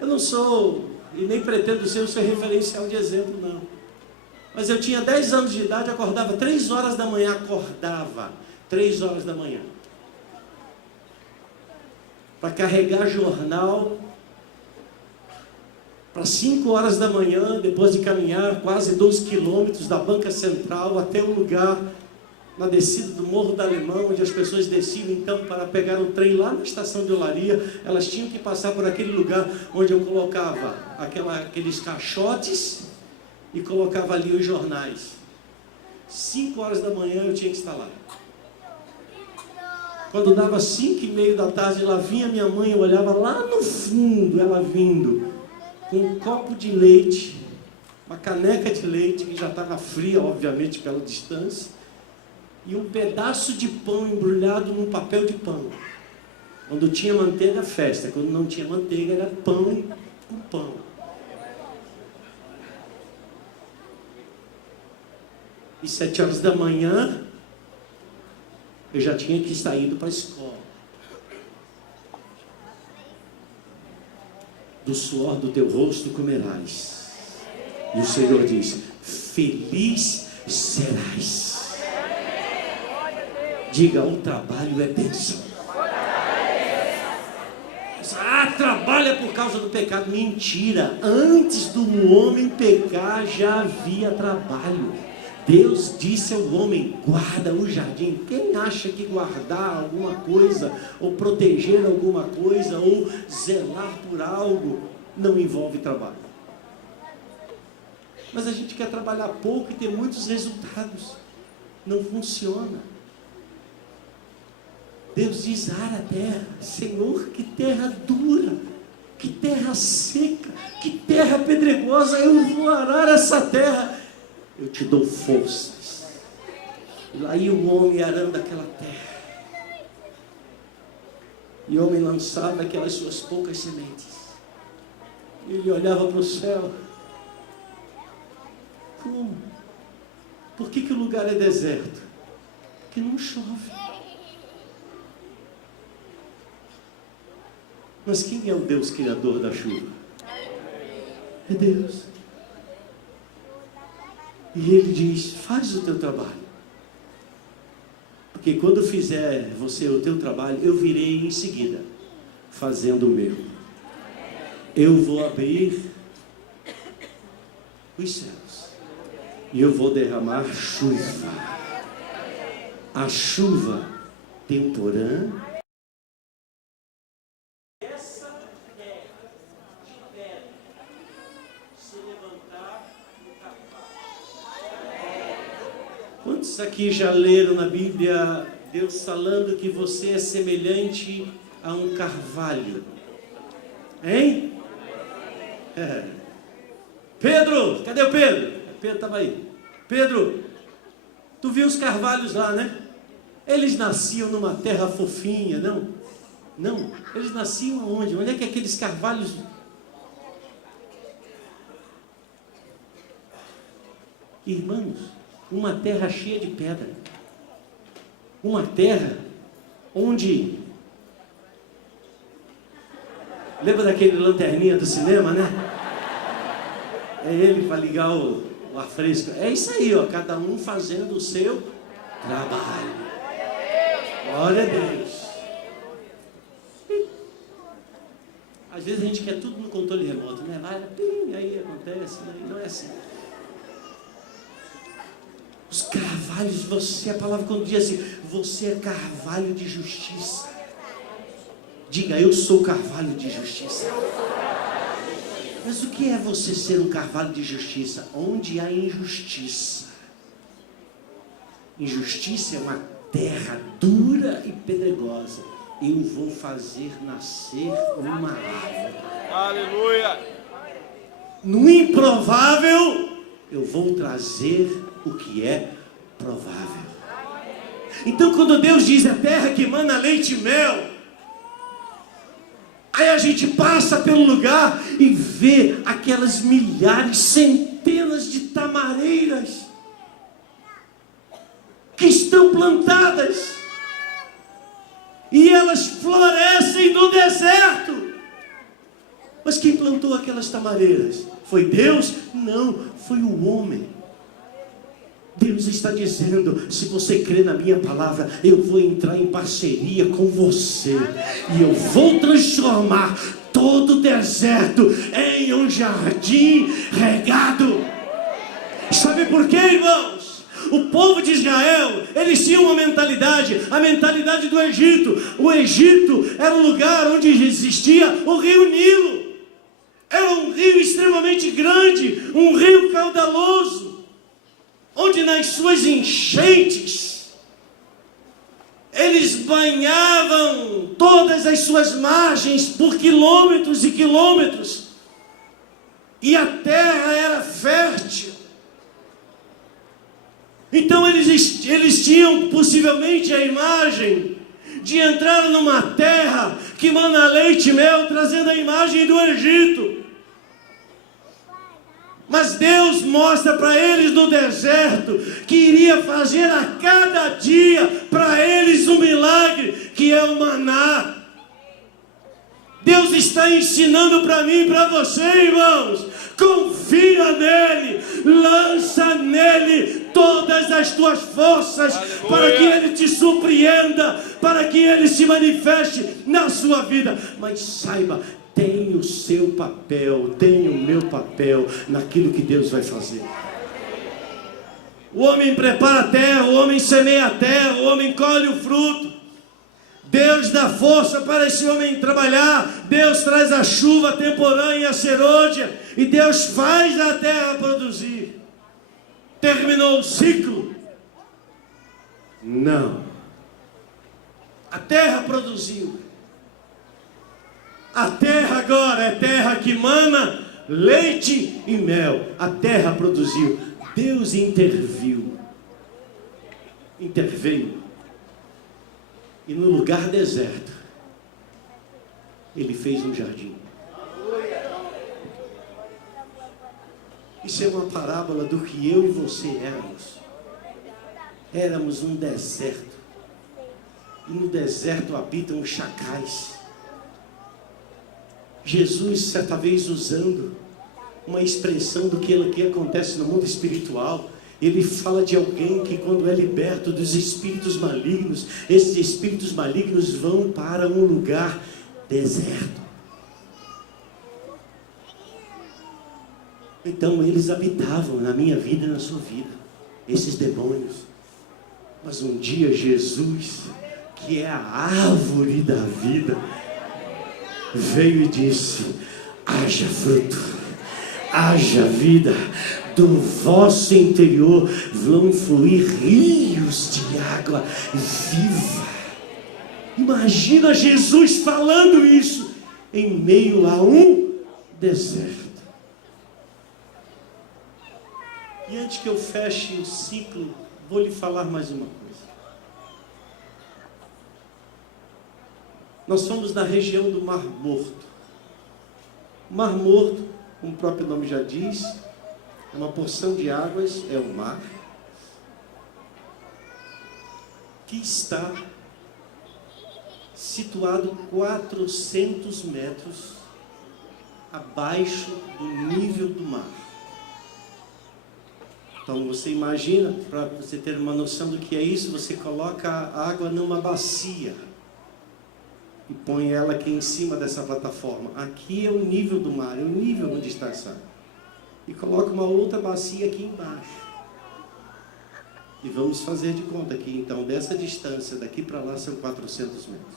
Eu não sou, e nem pretendo ser o seu referencial de exemplo, não. Mas eu tinha 10 anos de idade, acordava 3 horas da manhã, 3 horas da manhã, para carregar jornal, para 5 horas da manhã, depois de caminhar quase 12 quilômetros da Banca Central até um lugar na descida do Morro da Alemã, onde as pessoas desciam então para pegar o trem lá na estação de Olaria. Elas tinham que passar por aquele lugar onde eu colocava aqueles caixotes e colocava ali os jornais. 5 horas da manhã eu tinha que estar lá. Quando dava 5:30 da tarde, lá vinha minha mãe, eu olhava lá no fundo, ela vindo com um copo de leite uma caneca de leite que já estava fria, obviamente, pela distância, e um pedaço de pão embrulhado num papel de pão. Quando tinha manteiga, festa. Quando não tinha manteiga, era pão com pão. E 7 horas da manhã, eu já tinha que estar indo para a escola. Do suor do teu rosto comerás. E o Senhor diz: feliz serás. Diga: o trabalho é bênção. Trabalha por causa do pecado. Mentira. Antes do homem pecar, já havia trabalho. Deus disse ao homem: guarda o jardim. Quem acha que guardar alguma coisa, ou proteger alguma coisa, ou zelar por algo, não envolve trabalho? Mas a gente quer trabalhar pouco e ter muitos resultados. Não funciona. Deus diz: ara a terra. Senhor, que terra dura, que terra seca, que terra pedregosa. Eu vou arar essa terra. Eu te dou forças. E lá ia o homem arando aquela terra. E o homem lançava aquelas suas poucas sementes. E ele olhava para o céu. Como? Por que o lugar é deserto? Porque não chove. Mas quem é o Deus criador da chuva? É Deus. E Ele diz: faz o teu trabalho. Porque quando fizer você o teu trabalho, eu virei em seguida, fazendo o meu. Eu vou abrir os céus. E eu vou derramar chuva. A chuva temporã. Quantos aqui já leram na Bíblia Deus falando que você é semelhante a um carvalho? Hein? Pedro, cadê o Pedro? Pedro estava aí. Pedro, tu viu os carvalhos lá, né? Eles nasciam numa terra fofinha, não? Não, eles nasciam aonde? Onde é que aqueles carvalhos... Irmãos, uma terra cheia de pedra, uma terra onde, lembra daquele lanterninha do cinema, né? É ele para ligar o ar fresco. É isso aí, ó, cada um fazendo o seu trabalho. Glória a Deus. Às vezes a gente quer tudo no controle remoto, né? Vai, pim, aí acontece, né? Não é assim. Os carvalhos, você, a palavra quando diz assim: você é carvalho de justiça. Diga: eu sou carvalho de justiça. Mas o que é você ser um carvalho de justiça? Onde há injustiça. Injustiça é uma terra dura e pedregosa. Eu vou fazer nascer uma árvore. Aleluia. No improvável, eu vou trazer o que é provável. Então, quando Deus diz a terra que emana leite e mel, aí a gente passa pelo lugar e vê aquelas milhares, centenas de tamareiras que estão plantadas e elas florescem no deserto. Mas quem plantou aquelas tamareiras? Foi Deus? Não, foi o homem. Deus está dizendo: se você crê na minha palavra, eu vou entrar em parceria com você e eu vou transformar todo o deserto em um jardim regado. Sabe por quê, irmãos? O povo de Israel, eles tinham uma mentalidade, a mentalidade do Egito. O Egito era um lugar onde existia o rio Nilo. Era um rio extremamente grande, um rio caudaloso, onde nas suas enchentes, eles banhavam todas as suas margens por quilômetros e quilômetros. e a terra era fértil. Então eles tinham possivelmente a imagem de entrar numa terra que mana leite e mel, trazendo a imagem do Egito. Mas Deus mostra para eles no deserto que iria fazer a cada dia para eles um milagre, que é o maná. Deus está ensinando para mim e para você, irmãos. Confia nele, lança nele todas as tuas forças. Aleluia. Para que ele te surpreenda, para que ele se manifeste na sua vida. Mas saiba, tem o seu papel, tem o meu papel naquilo que Deus vai fazer. O homem prepara a terra, o homem semeia a terra, o homem colhe o fruto. Deus dá força para esse homem trabalhar. Deus traz a chuva temporânea e a serôdia, e Deus faz a terra produzir. Terminou o ciclo? Não. A terra produziu. A terra agora é terra que mana leite e mel. A terra produziu. Deus interveio. E no lugar deserto, ele fez um jardim. Isso é uma parábola do que eu e você éramos. Éramos um deserto. E no deserto habitam os chacais. Jesus, certa vez, usando uma expressão do que acontece no mundo espiritual, ele fala de alguém que, quando é liberto dos espíritos malignos, esses espíritos malignos vão para um lugar deserto. Então eles habitavam na minha vida e na sua vida, esses demônios. Mas um dia Jesus, que é a árvore da vida, veio e disse: haja fruto, haja vida. Do vosso interior vão fluir rios de água viva. Imagina Jesus falando isso em meio a um deserto. E antes que eu feche o ciclo, vou lhe falar mais uma coisa. Nós fomos na região do Mar Morto. O Mar Morto, como o próprio nome já diz, é uma porção de águas, é o mar, que está situado 400 metros abaixo do nível do mar. Então você imagina, para você ter uma noção do que é isso, você coloca a água numa bacia e põe ela aqui em cima dessa plataforma. Aqui é o nível do mar, é o nível onde está essa água. E coloca uma outra bacia aqui embaixo. E vamos fazer de conta que então dessa distância daqui para lá são 400 metros.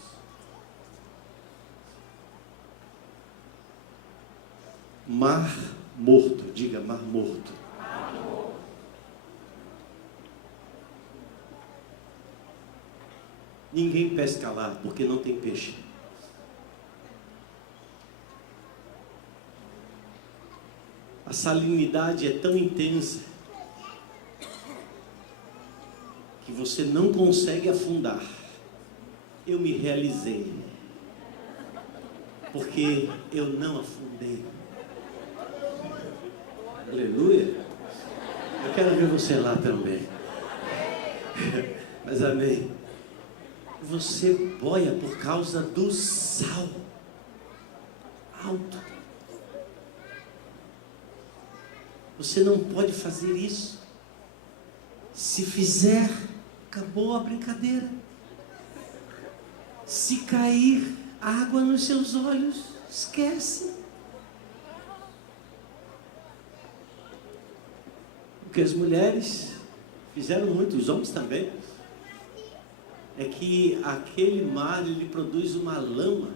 Mar Morto, diga Mar Morto. Mar Morto. Ninguém pesca lá porque não tem peixe. A salinidade é tão intensa que você não consegue afundar. Eu me realizei, porque eu não afundei. Aleluia. Eu quero ver você lá também. Mas amém. Você boia por causa do sal alto. Você não pode fazer isso. Se fizer, acabou a brincadeira. Se cair água nos seus olhos, esquece. O que as mulheres fizeram muito, os homens também, é que aquele mar, ele produz uma lama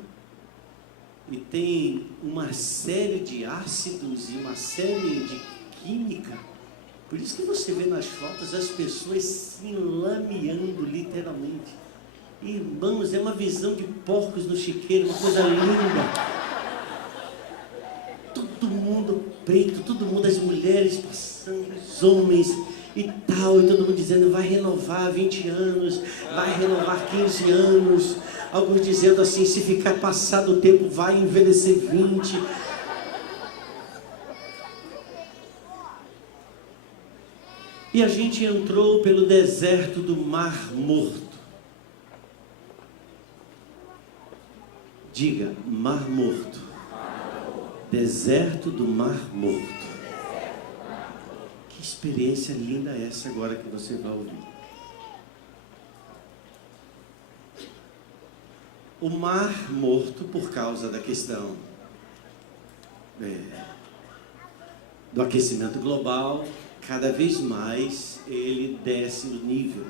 e tem uma série de ácidos e uma série de química. Por isso que você vê nas fotos as pessoas se enlameando literalmente. Irmãos, é uma visão de porcos no chiqueiro, uma coisa linda. Todo mundo preto, todo mundo, as mulheres passando, os homens e tal, e todo mundo dizendo, vai renovar 20 anos, vai renovar 15 anos, alguns dizendo assim, se ficar passado o tempo, vai envelhecer 20. E a gente entrou pelo deserto do Mar Morto. Diga, Mar Morto. Deserto do Mar Morto. Que experiência linda é essa agora que você vai ouvir. O Mar Morto, por causa da questão do aquecimento global, cada vez mais ele desce o nível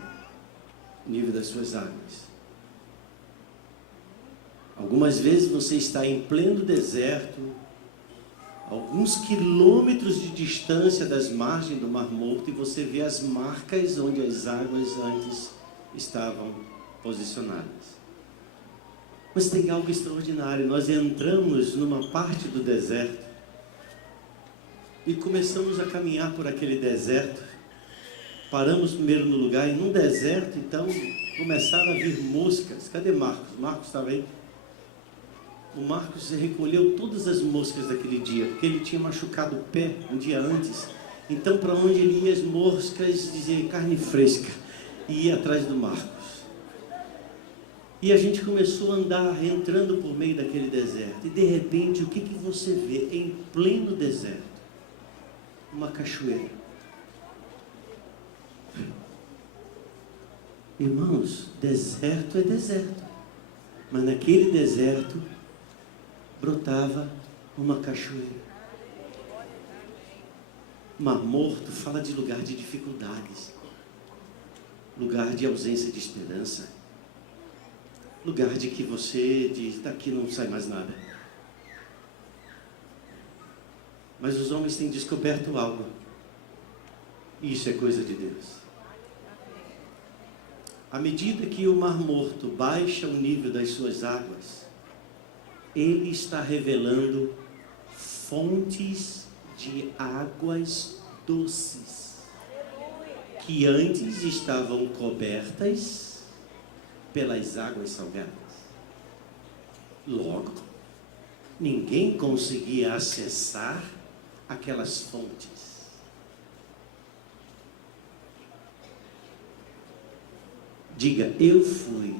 das suas águas. Algumas vezes você está em pleno deserto, alguns quilômetros de distância das margens do Mar Morto, e você vê as marcas onde as águas antes estavam posicionadas. Mas tem algo extraordinário. Nós entramos numa parte do deserto e começamos a caminhar por aquele deserto. Paramos primeiro no lugar, e num deserto, então, começaram a vir moscas. Cadê Marcos? Marcos estava aí? O Marcos recolheu todas as moscas daquele dia, porque ele tinha machucado o pé um dia antes. Então, para onde ele ia, as moscas diziam carne fresca, e ia atrás do Marcos. E a gente começou a andar, entrando por meio daquele deserto. E de repente, o que você vê em pleno deserto? Uma cachoeira. Irmãos, deserto é deserto. Mas naquele deserto brotava uma cachoeira. Mar Morto fala de lugar de dificuldades, lugar de ausência de esperança, lugar de que você diz, daqui não sai mais nada. Mas os homens têm descoberto algo, e isso é coisa de Deus. À medida que o Mar Morto baixa o nível das suas águas, ele está revelando fontes de águas doces, que antes estavam cobertas pelas águas salgadas. Logo, ninguém conseguia acessar aquelas fontes. Diga, eu fui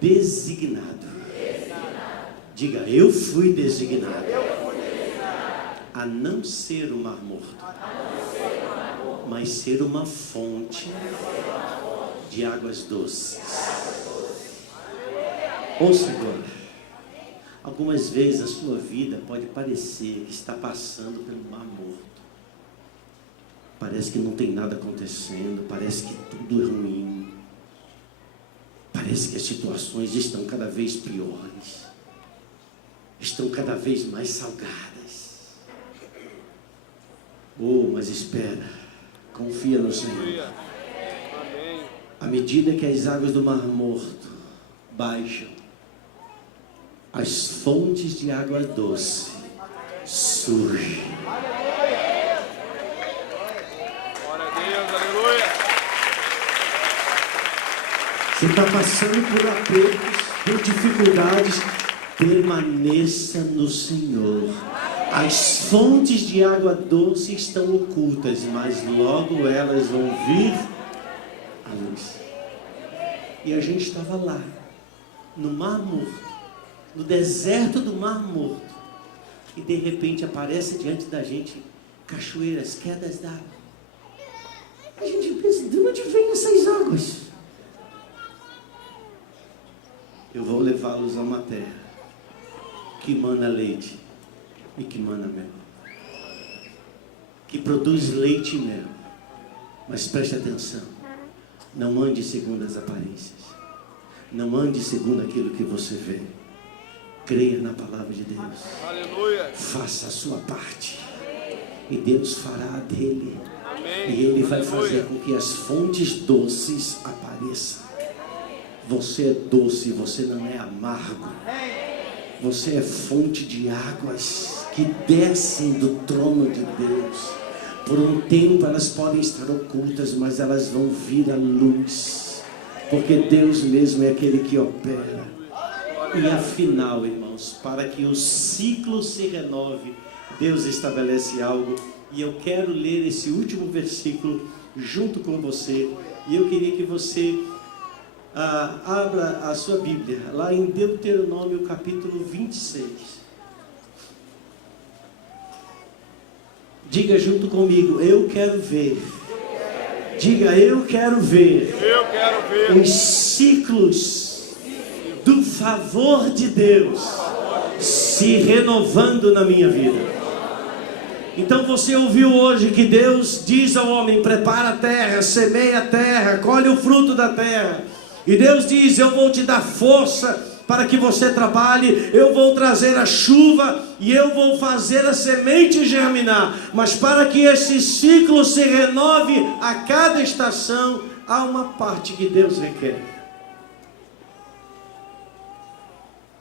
designado. Diga, eu fui designado a não ser o Mar Morto, mas ser uma fonte de águas doces. Ouça agora. Algumas vezes a sua vida pode parecer que está passando pelo Mar Morto. Parece que não tem nada acontecendo, parece que tudo é ruim. Parece que as situações estão cada vez piores, estão cada vez mais salgadas. Oh, mas espera, confia no Senhor. À medida que as águas do Mar Morto baixam, as fontes de água doce surgem. Glória a Deus, aleluia. Você está passando por apertos, por dificuldades, permaneça no Senhor. As fontes de água doce estão ocultas, mas logo elas vão vir à luz. E a gente estava lá, no Mar Morto, no deserto do Mar Morto, e de repente aparece diante da gente cachoeiras, quedas d'água. A gente pensa, de onde vêm essas águas? Eu vou levá-los a uma terra que mana leite e que mana mel, que produz leite e mel. Mas preste atenção, não ande segundo as aparências, não ande segundo aquilo que você vê. Creia na palavra de Deus. Aleluia. Faça a sua parte e Deus fará a dele. Amém. E Ele vai Aleluia. fazer com que as fontes doces apareçam. Você é doce, você não é amargo. Você é fonte de águas que descem do trono de Deus. Por um tempo elas podem estar ocultas, mas elas vão vir à luz, porque Deus mesmo é aquele que opera. E afinal, irmãos, para que o ciclo se renove, Deus estabelece algo. E eu quero ler esse último versículo junto com você. E eu queria que você abra a sua Bíblia, lá em Deuteronômio capítulo 26. Diga junto comigo, eu quero ver. Diga, eu quero ver. Eu quero ver Os ciclos do favor de Deus se renovando na minha vida. Então você ouviu hoje que Deus diz ao homem: prepara a terra, semeia a terra, colhe o fruto da terra. E Deus diz: eu vou te dar força para que você trabalhe, eu vou trazer a chuva e eu vou fazer a semente germinar. Mas para que esse ciclo se renove a cada estação, há uma parte que Deus requer.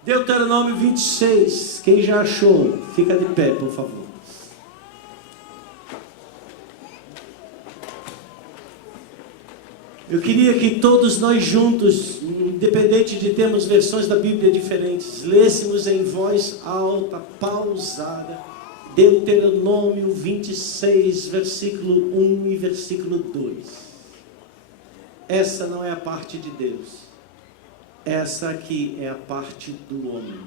Deuteronômio 26, quem já achou, fica de pé, por favor. Eu queria que todos nós juntos, independente de termos versões da Bíblia diferentes, lêssemos em voz alta, pausada, Deuteronômio 26, versículo 1 e versículo 2. Essa não é a parte de Deus. Essa aqui é a parte do homem.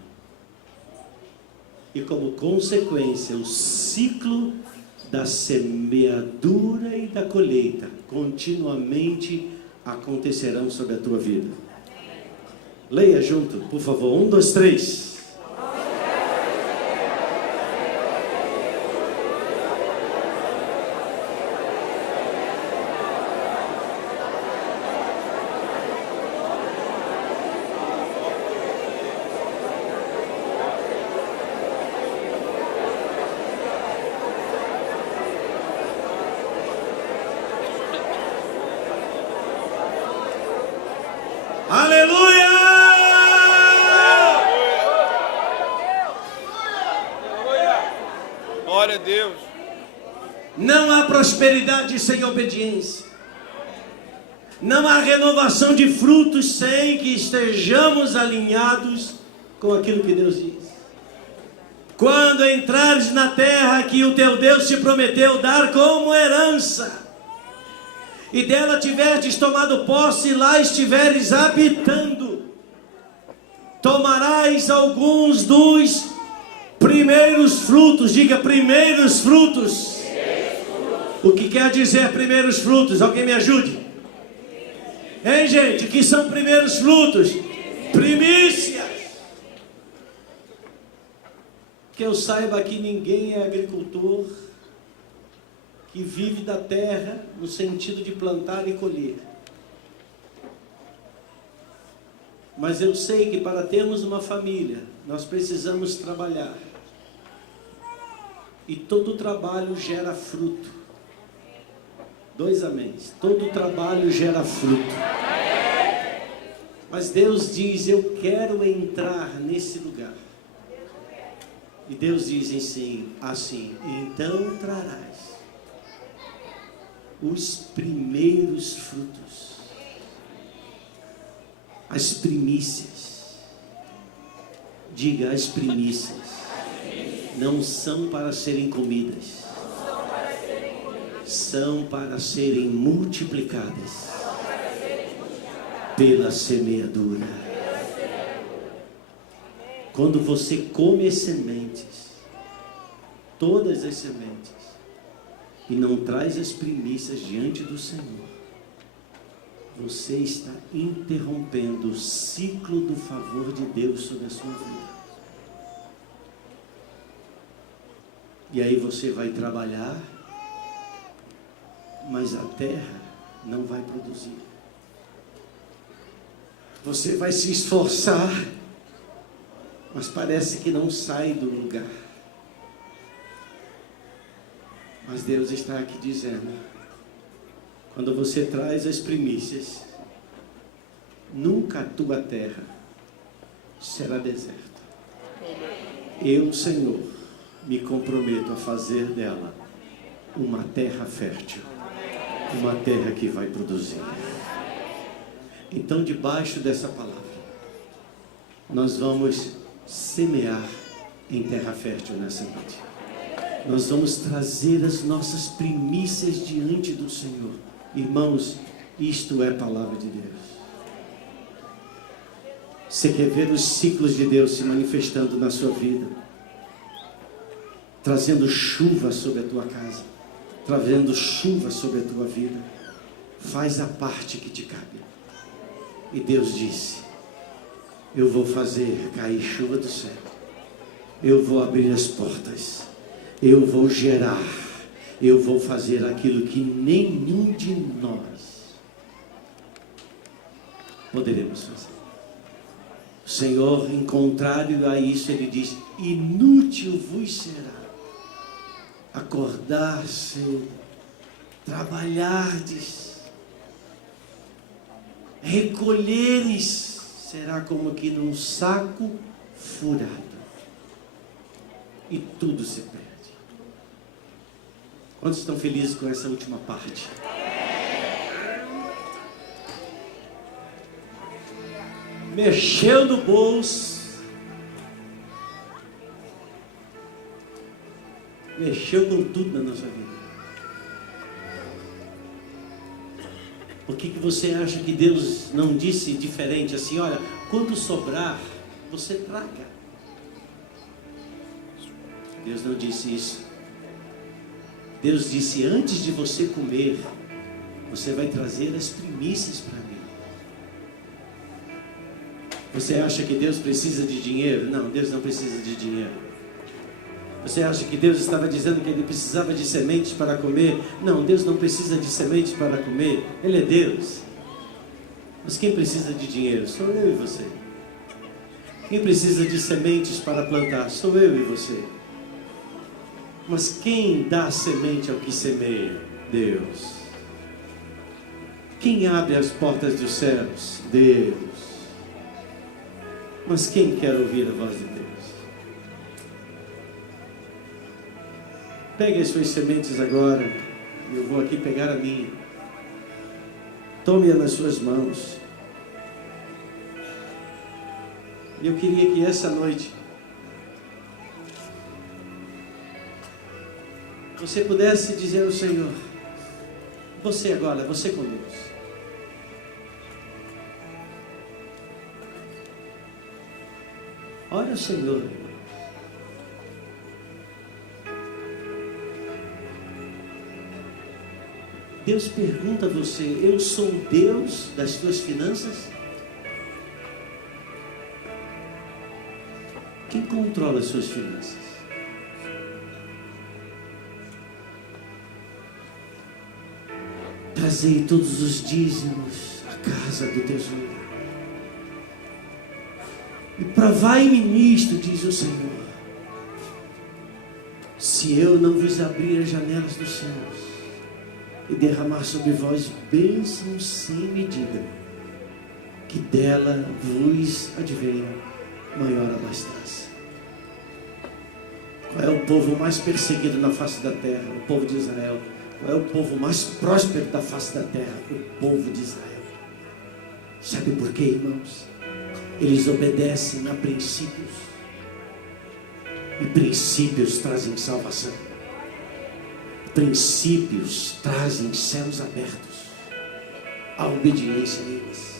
E como consequência, o ciclo da semeadura e da colheita continuamente acontecerão sobre a tua vida. Leia junto, por favor. 1, 2, 3. Aleluia! Glória a Deus. Não há prosperidade sem obediência. Não há renovação de frutos sem que estejamos alinhados com aquilo que Deus diz. Quando entrares na terra que o teu Deus te prometeu dar como herança, e dela tiverdes tomado posse, e lá estiveres habitando, tomarás alguns dos primeiros frutos. Diga, primeiros frutos. O que quer dizer primeiros frutos? Alguém me ajude? Hein, gente? O que são primeiros frutos? Primícias. Que eu saiba que ninguém é agricultor que vive da terra no sentido de plantar e colher. Mas eu sei que para termos uma família, nós precisamos trabalhar. E todo trabalho gera fruto. 2 améns. Todo trabalho gera fruto. Mas Deus diz: eu quero entrar nesse lugar. E Deus diz assim: então trarás os primeiros frutos, as primícias. Diga, as primícias não são para serem comidas, são para serem multiplicadas pela semeadura. Quando você come as sementes, todas as sementes, e não traz as primícias diante do Senhor, você está interrompendo o ciclo do favor de Deus sobre a sua vida. E aí você vai trabalhar, mas a terra não vai produzir. Você vai se esforçar, mas parece que não sai do lugar. Mas Deus está aqui dizendo: quando você traz as primícias, nunca a tua terra será deserta. Eu, Senhor, me comprometo a fazer dela uma terra fértil, uma terra que vai produzir. Então, debaixo dessa palavra, nós vamos semear em terra fértil nessa noite. Nós vamos trazer as nossas primícias diante do Senhor. Irmãos, isto é palavra de Deus. Você quer ver os ciclos de Deus se manifestando na sua vida, trazendo chuva sobre a tua casa, trazendo chuva sobre a tua vida? Faz a parte que te cabe. E Deus disse: eu vou fazer cair chuva do céu, eu vou abrir as portas, eu vou gerar, eu vou fazer aquilo que nenhum de nós poderemos fazer. O Senhor, em contrário a isso, Ele diz: inútil vos será acordar cedo, trabalhardes, recolheres, será como que num saco furado, e tudo se perde. Quantos estão felizes com essa última parte? Mexeu no bolso, mexeu com tudo na nossa vida. Por que você acha que Deus não disse diferente assim? Olha, quando sobrar, você traga. Deus não disse isso. Deus disse: antes de você comer, você vai trazer as primícias para mim. Você acha que Deus precisa de dinheiro? Não, Deus não precisa de dinheiro. Você acha que Deus estava dizendo que Ele precisava de sementes para comer? Não, Deus não precisa de sementes para comer. Ele é Deus. Mas quem precisa de dinheiro? Sou eu e você. Quem precisa de sementes para plantar? Sou eu e você. Mas quem dá semente ao que semeia? Deus. Quem abre as portas dos céus? Deus. Mas quem quer ouvir a voz de Deus? Pegue as suas sementes agora. Eu vou aqui pegar a minha. Tome-a nas suas mãos. E eu queria que essa noite você pudesse dizer ao Senhor: você agora, você com Deus. Olha o Senhor. Deus pergunta a você: eu sou o Deus das tuas finanças? Quem controla as suas finanças? Trazei todos os dízimos à casa do tesouro. E provai-me nisto, diz o Senhor, se eu não vos abrir as janelas dos céus e derramar sobre vós bênçãos sem medida, que dela vos advenha maior abastança. Qual é o povo mais perseguido na face da terra? O povo de Israel. Qual é o povo mais próspero da face da terra? O povo de Israel. Sabe por quê, irmãos? Eles obedecem a princípios. E princípios trazem salvação. Princípios trazem céus abertos. A obediência a eles.